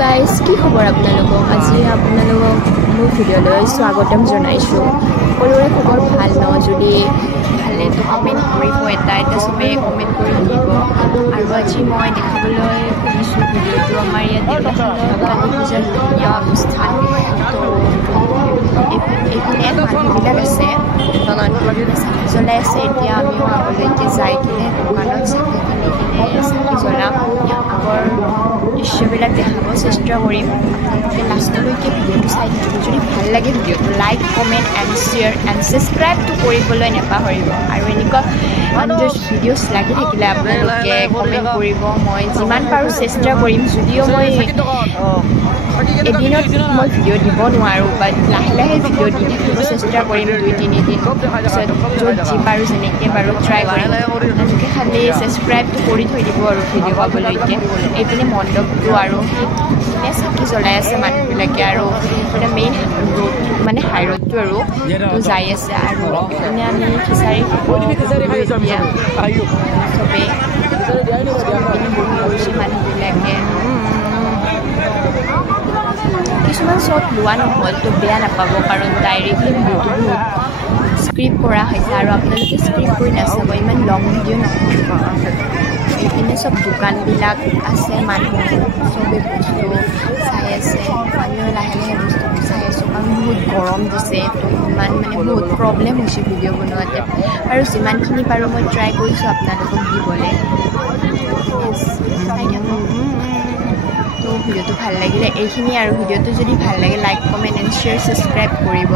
guys কি খবৰ আপোনালোকক আজি আপোনালোকক মোৰ ভিডিঅ'লৈ স্বাগতম জনাইছোঁ সকলোৰে খবৰ ভাল ন যদি ভালে তো কমেণ্ট কৰিব এটা চবেই কমেণ্ট কৰি দিব আৰু আজি মই দেখাবলৈ খুজিছোঁ ভিডিঅ'টো আমাৰ ইয়াত দেউতাখনৰ কালী পূজাৰ ধুনীয়া অনুষ্ঠান তো এইপিনে মানুহবিলাক আছে চাকি জ্বলাই আছে এতিয়া আমিও আগলৈকে যাই কিনে দোকানত চাকি কিনি কিনে চাকি জ্বলাম আগৰ দৃশ্যবিলাক দেখাব চেষ্টা কৰিম আপোনালোকে লাষ্টলৈকে ভিডিঅ'টো চাই থাকিব যদি ভাল লাগে ভিডিঅ'টো like comment and share and ছাবস্ক্ৰাইবটো কৰিবলৈ নাপাহৰিব আৰু এনেকুৱা ভিডিঅ'ছ লাগি থাকিলে আপোনালোকে কমেণ্ট কৰিব মই যিমান পাৰোঁ চেষ্টা কৰিম যদিও মই এদিনত মই ভিডিঅ' দিব নোৱাৰোঁ বাট লাহে লাহে ভিডিঅ' দি থাকিব চেষ্টা কৰিম 2-3 দিন পিছত য'ত যি পাৰোঁ যেনেকৈ বাৰু ট্ৰাই কৰিম আপোনালোকে খালি ছাবস্ক্ৰাইবটো কৰি থৈ দিব আৰু ভিডিঅ' পাবলৈকে এইপিনে মণ্ডপটো আৰু সেইপিনে চাকি জ্বলাই আছে মানুহবিলাকে আৰু এটা মেইন ৰোড মানে হাই ৰোডটো আৰু যাই আছে আৰু এইপিনে আমি খিচাৰি এতিয়া চবেই কৰিছে মানুহবিলাকে কিছুমান শ্বট লোৱা নহ'ল তো বেয়া নাপাব কাৰণ ডাইৰেক্টলি ভিডিঅ'টো বহুত স্ক্ৰিপ্ট কৰা হৈছে আৰু আপোনালোকে স্ক্ৰিপ্ট কৰি নাচাব ইমান লং ভিডিঅ' নহয় এইপিনে চব দোকানবিলাক আছে মানুহ চবেই বস্তু চাই আছে আমিও লাহে লাহে বস্তুবোৰ চাই আছোঁ কাৰণ বহুত গৰম দিছে তো ইমান মানে বহুত প্ৰব্লেম হৈছে ভিডিঅ' বনোৱাতে আৰু যিমানখিনি পাৰোঁ মই ট্ৰাই কৰিছোঁ আপোনালোকক দিবলৈ চাই থাকক তো ভিডিঅ'টো ভাল লাগিলে এইখিনি আৰু ভিডিঅ'টো যদি ভাল লাগে like comment and share subscribe কৰিব